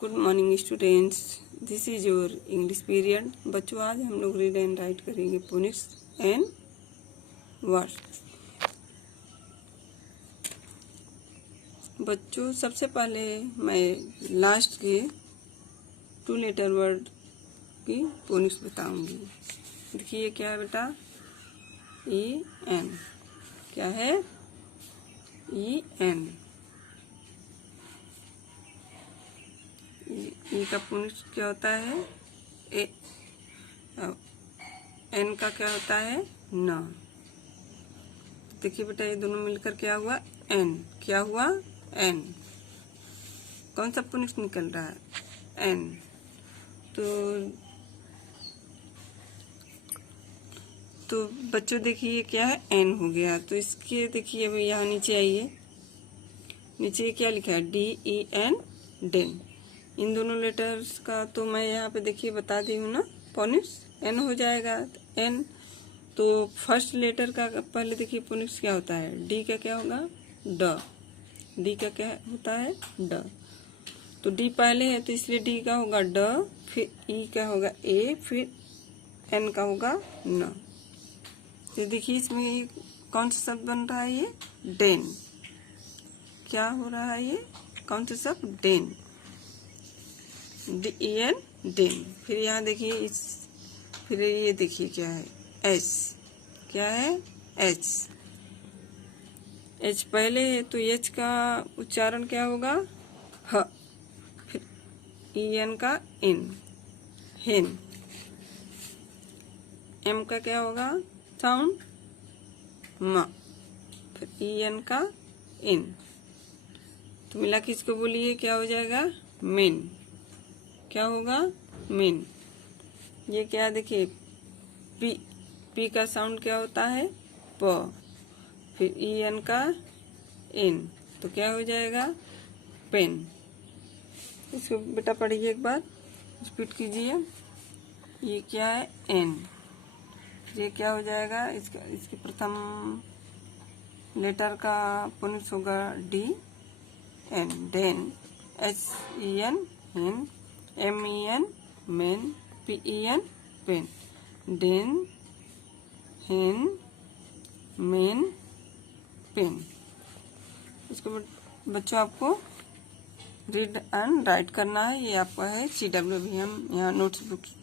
Good morning students, this is your English period. बच्चों, आज हम लोग रीड एंड राइट करेंगे फोनिक्स एंड वर्ड्स। बच्चों, सबसे पहले मैं लास्ट के 2 लेटर वर्ड की फोनिक्स बताऊंगी। देखिए क्या है बेटा, ई एन। क्या है? E N. ई का फोनिक्स क्या होता है? ए। एन का क्या होता है? न। देखिए बेटा, ये दोनों मिलकर क्या हुआ? एन। क्या हुआ? एन। कौन सा फोनिक्स निकल रहा है? एन। तो बच्चों देखिए क्या है? एन हो गया। तो इसके देखिए अभी यहाँ नीचे आइए। नीचे क्या लिखा है? D E N, den. इन दोनों लेटर्स का तो मैं यहाँ पे देखिए बता दी हूँ ना, फोनिक्स एन हो जाएगा। एन। तो फर्स्ट लेटर का पहले देखिए फोनिक्स क्या होता है? डी का क्या होगा? ड। डी का क्या होता है? ड। तो डी पहले है तो इसलिए डी का होगा ड, फिर ई का होगा ए, फिर एन का होगा न। तो देखिए इसमें कौन सा शब्द बन रहा है? ये डेन। क्या हो रहा है? ये कौन सा शब्द? Den. D E N, den. फिर यहाँ देखिए फिर ये देखिए क्या है? एच। क्या है? एच। एच पहले है तो एच का उच्चारण क्या होगा? ह। फिर ई एन का इन, हेन। एम का क्या होगा? साउंड म। फिर ई एन का इन। तो मिला के इसको बोलिए क्या हो जाएगा? मेन। क्या होगा? मेन। ये क्या देखिए, पी। पी का साउंड क्या होता है? प। फिर ई एन का इन, तो क्या हो जाएगा? पेन। इसको बेटा पढ़िए एक बार, रिपीट कीजिए। ये क्या है? एन। ये क्या हो जाएगा? इसके प्रथम लेटर का फोनिक्स होगा D N, den. H E N, hen. M E N, men. P E N, pen. Den, hen, men, pen. इसको बच्चों आपको रीड एंड राइट करना है। ये आपका है CWVM, यहाँ नोट्स बुक्स